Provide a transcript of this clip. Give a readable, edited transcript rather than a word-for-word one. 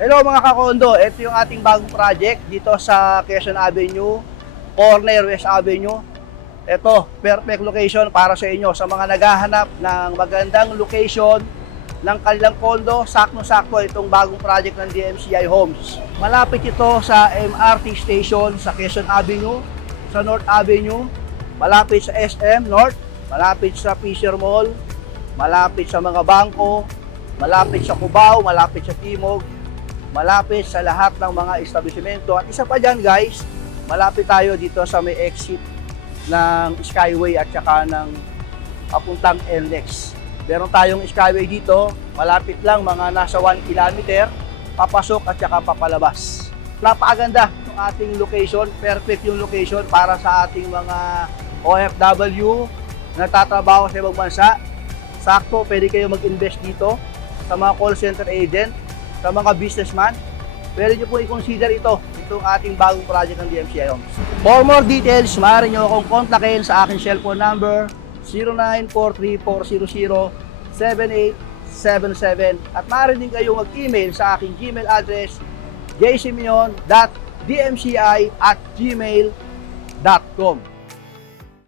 Hello mga kakondo, ito yung ating bagong project dito sa Quezon Avenue, corner West Avenue. Ito, perfect location para sa inyo sa mga naghahanap ng magandang location ng kanilang kondo. Sakto-sakto itong bagong project ng DMCI Homes. Malapit ito sa MRT station sa Quezon Avenue, sa North Avenue, malapit sa SM North, malapit sa Fisher Mall, malapit sa mga bangko, malapit sa Cubao, malapit sa Timog, malapit sa lahat ng mga establishmento. At isa pa dyan guys, malapit tayo dito sa may exit ng Skyway at saka ng papuntang NLEX. Meron tayong Skyway dito, malapit lang, mga nasa 1 kilometer, papasok at saka papalabas. Napakaganda ng ating location, perfect yung location para sa ating mga OFW na nagtatrabaho sa ibang bansa. Sakto, pwede kayo mag-invest dito sa mga call center agent, sa mga businessman. Pwede nyo po i-consider itong ating bagong project ng DMCI Homes. For more details, maaari nyo akong kontakin sa aking cellphone number 0943-400-7877 at maaari din kayong mag-email sa aking Gmail address jsimeon.dmci@gmail.com.